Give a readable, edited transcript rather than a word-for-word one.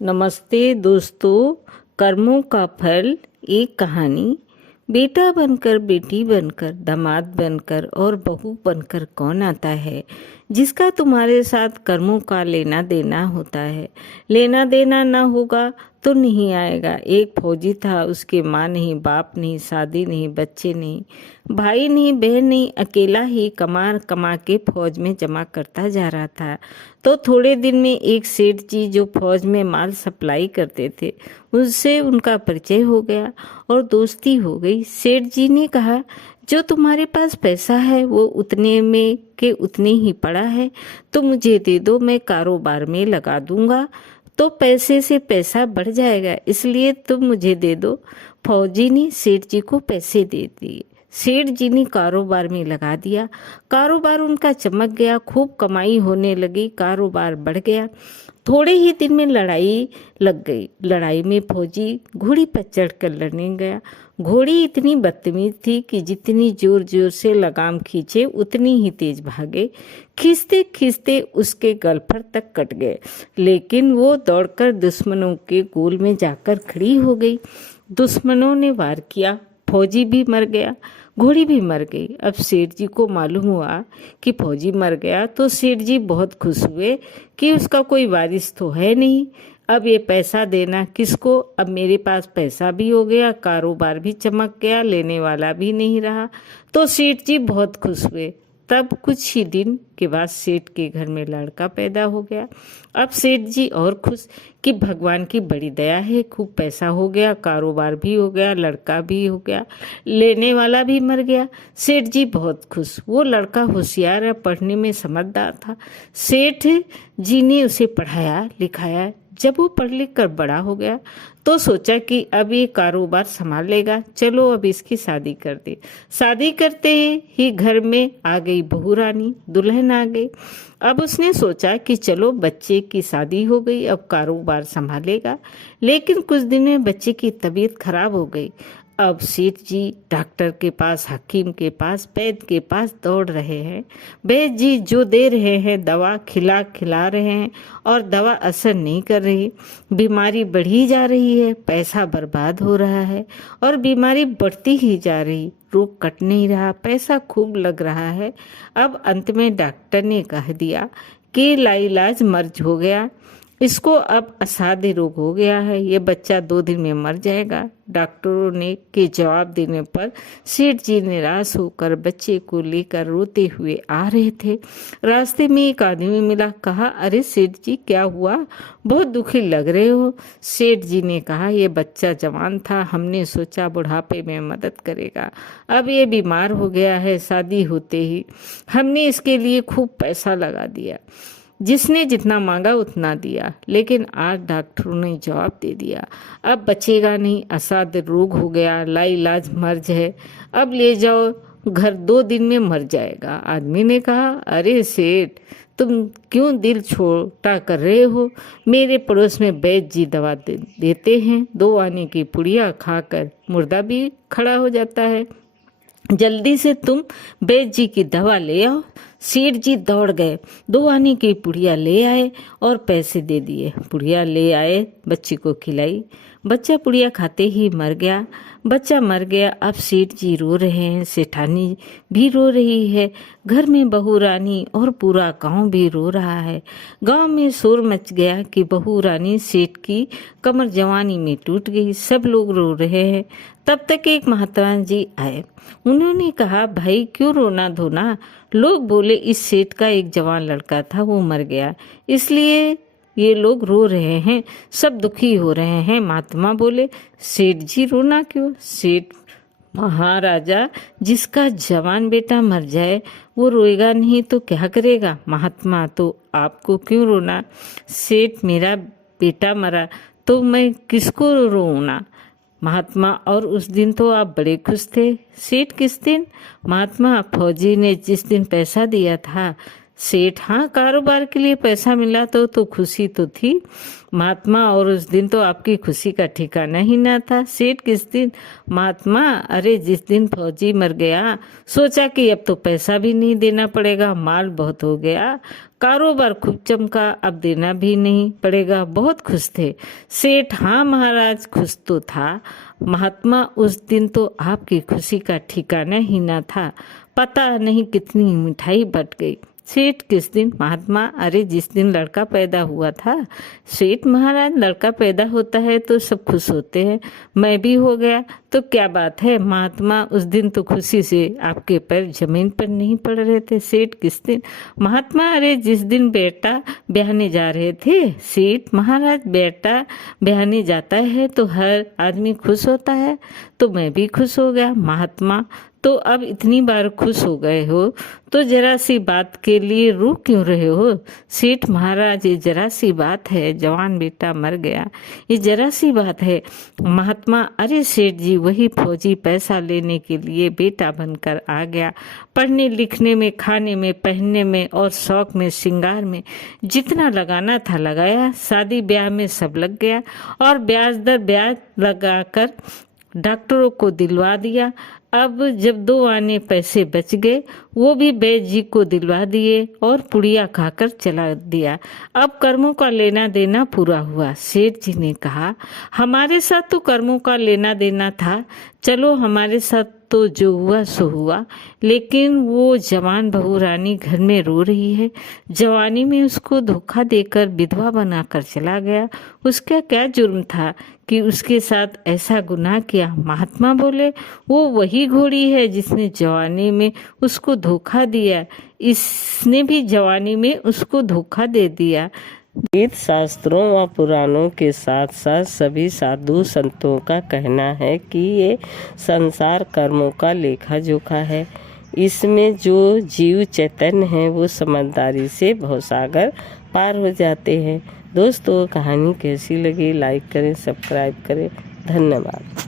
नमस्ते दोस्तों। कर्मों का फल एक कहानी। बेटा बनकर, बेटी बनकर, दामाद बनकर और बहू बनकर कौन आता है जिसका तुम्हारे साथ कर्मों का लेना देना होता है। लेना देना ना होगा तो नहीं आएगा। एक फौजी था, उसके माँ नहीं, बाप नहीं, शादी नहीं, बच्चे नहीं, भाई नहीं, बहन नहीं, अकेला ही कमा कमा के फौज में जमा करता जा रहा था। तो थोड़े दिन में एक सेठ जी जो फौज में माल सप्लाई करते थे, उससे उनका परिचय हो गया और दोस्ती हो गई। सेठ जी ने कहा, जो तुम्हारे पास पैसा है वो उतने में के उतने ही पड़ा है, तो मुझे दे दो, मैं कारोबार में लगा दूंगा तो पैसे से पैसा बढ़ जाएगा, इसलिए तुम मुझे दे दो। फौजी ने सेठ जी को पैसे दे दिए। सेठ जी ने कारोबार में लगा दिया। कारोबार उनका चमक गया, खूब कमाई होने लगी, कारोबार बढ़ गया। थोड़े ही दिन में लड़ाई लग गई। लड़ाई में फौजी घोड़ी पर चढ़कर लड़ने गया। घोड़ी इतनी बदतमीज थी कि जितनी जोर जोर से लगाम खींचे उतनी ही तेज भागे। खींचते खींचते उसके गलफर तक कट गए, लेकिन वो दौड़कर दुश्मनों के गोल में जाकर खड़ी हो गई। दुश्मनों ने वार किया, फौजी भी मर गया, घोड़ी भी मर गई। अब सेठ जी को मालूम हुआ कि फौजी मर गया तो सेठ जी बहुत खुश हुए कि उसका कोई वारिस तो है नहीं। अब ये पैसा देना किसको? अब मेरे पास पैसा भी हो गया, कारोबार भी चमक गया, लेने वाला भी नहीं रहा। तो सेठ जी बहुत खुश हुए। तब कुछ ही दिन के बाद सेठ के घर में लड़का पैदा हो गया। अब सेठ जी और खुश कि भगवान की बड़ी दया है, खूब पैसा हो गया, कारोबार भी हो गया, लड़का भी हो गया, लेने वाला भी मर गया। सेठ जी बहुत खुश। वो लड़का होशियार है, पढ़ने में समझदार था। सेठ जी ने उसे पढ़ाया लिखाया। जब वो पढ़ लिख कर बड़ा हो गया तो सोचा कि अब ये कारोबार संभाल लेगा, चलो अब इसकी शादी कर दे। शादी करते ही घर में आ गई बहू रानी, दुल्हन आ गई। अब उसने सोचा कि चलो बच्चे की शादी हो गई, अब कारोबार संभालेगा। लेकिन कुछ दिन में बच्चे की तबीयत खराब हो गई। अब सेठ जी डॉक्टर के पास, हकीम के पास, वैद्य के पास दौड़ रहे हैं। वैद्य जी जो दे रहे हैं दवा खिला रहे हैं और दवा असर नहीं कर रही। बीमारी बढ़ी जा रही है, पैसा बर्बाद हो रहा है और बीमारी बढ़ती ही जा रही, रोग कट नहीं रहा, पैसा खूब लग रहा है। अब अंत में डॉक्टर ने कह दिया कि लाइलाज मर्ज हो गया, इसको अब असाध्य रोग हो गया है, ये बच्चा 2 दिन में मर जाएगा। डॉक्टरों ने के जवाब देने पर सेठ जी निराश होकर बच्चे को लेकर रोते हुए आ रहे थे। रास्ते में एक आदमी मिला। कहा, अरे सेठ जी क्या हुआ, बहुत दुखी लग रहे हो। सेठ जी ने कहा, ये बच्चा जवान था, हमने सोचा बुढ़ापे में मदद करेगा, अब ये बीमार हो गया है, शादी होते ही हमने इसके लिए खूब पैसा लगा दिया, जिसने जितना मांगा उतना दिया, लेकिन आज डॉक्टरों ने जवाब दे दिया अब बचेगा नहीं, असाध्य रोग हो गया, लाइलाज मर्ज है, अब ले जाओ घर, 2 दिन में मर जाएगा। आदमी ने कहा, अरे सेठ तुम क्यों दिल छोटा कर रहे हो, मेरे पड़ोस में वैद्य जी दवा देते हैं, 2 आने की पुड़िया खाकर मुर्दा भी खड़ा हो जाता है, जल्दी से तुम वैद्य जी की दवा ले आओ। सेठ जी दौड़ गए, 2 आने की पुड़िया ले आए और पैसे दे दिए। पुड़िया ले आए, बच्चे को खिलाई, बच्चा पुड़िया खाते ही मर गया। बच्चा मर गया। अब सेठ जी रो रहे हैं, सेठानी भी रो रही है, घर में बहू रानी और पूरा गांव भी रो रहा है। गांव में शोर मच गया कि बहू रानी सेठ की कमर जवानी में टूट गई, सब लोग रो रहे हैं। तब तक एक महात्मा जी आए। उन्होंने कहा, भाई क्यों रोना धोना? लोग बोले इस सेठ का एक जवान लड़का था, वो मर गया, इसलिए ये लोग रो रहे हैं, सब दुखी हो रहे हैं। महात्मा बोले, सेठ जी रोना क्यों? सेठ महाराजा, जिसका जवान बेटा मर जाए वो रोएगा नहीं तो क्या करेगा? महात्मा, तो आपको क्यों रोना? सेठ, मेरा बेटा मरा तो मैं किसको रोना? महात्मा, और उस दिन तो आप बड़े खुश थे। सेठ, किस दिन? महात्मा, फौजी ने जिस दिन पैसा दिया था। सेठ, हाँ, कारोबार के लिए पैसा मिला तो खुशी तो थी, महात्मा, और उस दिन तो आपकी खुशी का ठिकाना ही ना था। सेठ किस दिन? महात्मा, अरे जिस दिन फौजी मर गया सोचा कि अब तो पैसा भी नहीं देना पड़ेगा, माल बहुत हो गया, कारोबार खूब चमका, अब देना भी नहीं पड़ेगा, बहुत खुश थे। सेठ, हाँ महाराज, खुश तो था। महात्मा, उस दिन तो आपकी खुशी का ठिकाना ही ना था, पता नहीं कितनी मिठाई बट गई। सेठ किस दिन? महात्मा, अरे जिस दिन लड़का पैदा हुआ था। सेठ, महाराज लड़का पैदा होता है तो सब खुश होते हैं, मैं भी हो गया तो क्या बात है। महात्मा, उस दिन तो खुशी से आपके पैर जमीन पर नहीं पड़ रहे थे। सेठ किस दिन? महात्मा, अरे जिस दिन बेटा ब्याहने जा रहे थे। सेठ, महाराज बेटा ब्याहने जाता है तो हर आदमी खुश होता है, तो मैं भी खुश हो गया। महात्मा, तो अब इतनी बार खुश हो गए हो तो जरा सी बात के लिए रो क्यों रहे हो? सेठ, महाराज ये जरा सी बात है, जवान बेटा मर गया, ये जरा सी बात है। महात्मा, अरे सेठ जी, वही फौजी पैसा लेने के लिए बेटा बनकर आ गया, पढ़ने लिखने में, खाने में, पहनने में और शौक में, श्रृंगार में जितना लगाना था लगाया, शादी ब्याह में सब लग गया और ब्याज दर ब्याज लगाकर डॉक्टरों को दिलवा दिया। अब जब 2 आने पैसे बच गए वो भी वैद्य जी को दिलवा दिए और पुड़िया खाकर चला दिया। अब कर्मों का लेना देना पूरा हुआ। सेठ जी ने कहा, हमारे साथ तो कर्मों का लेना देना था, चलो हमारे साथ तो जो हुआ सो हुआ, लेकिन वो जवान बहू रानी घर में रो रही है, जवानी में उसको धोखा देकर विधवा बनाकर चला गया, उसका क्या जुर्म था कि उसके साथ ऐसा गुनाह किया? महात्मा बोले, वो वही घोड़ी है जिसने जवानी में उसको धोखा दिया, इसने भी जवानी में उसको धोखा दे दिया। वेद शास्त्रों व पुराणों के साथ साथ सभी साधु संतों का कहना है कि ये संसार कर्मों का लेखा जोखा है। इसमें जो जीव चैतन्य है वो समझदारी से भवसागर पार हो जाते हैं। दोस्तों, कहानी कैसी लगी? लाइक करें, सब्सक्राइब करें। धन्यवाद।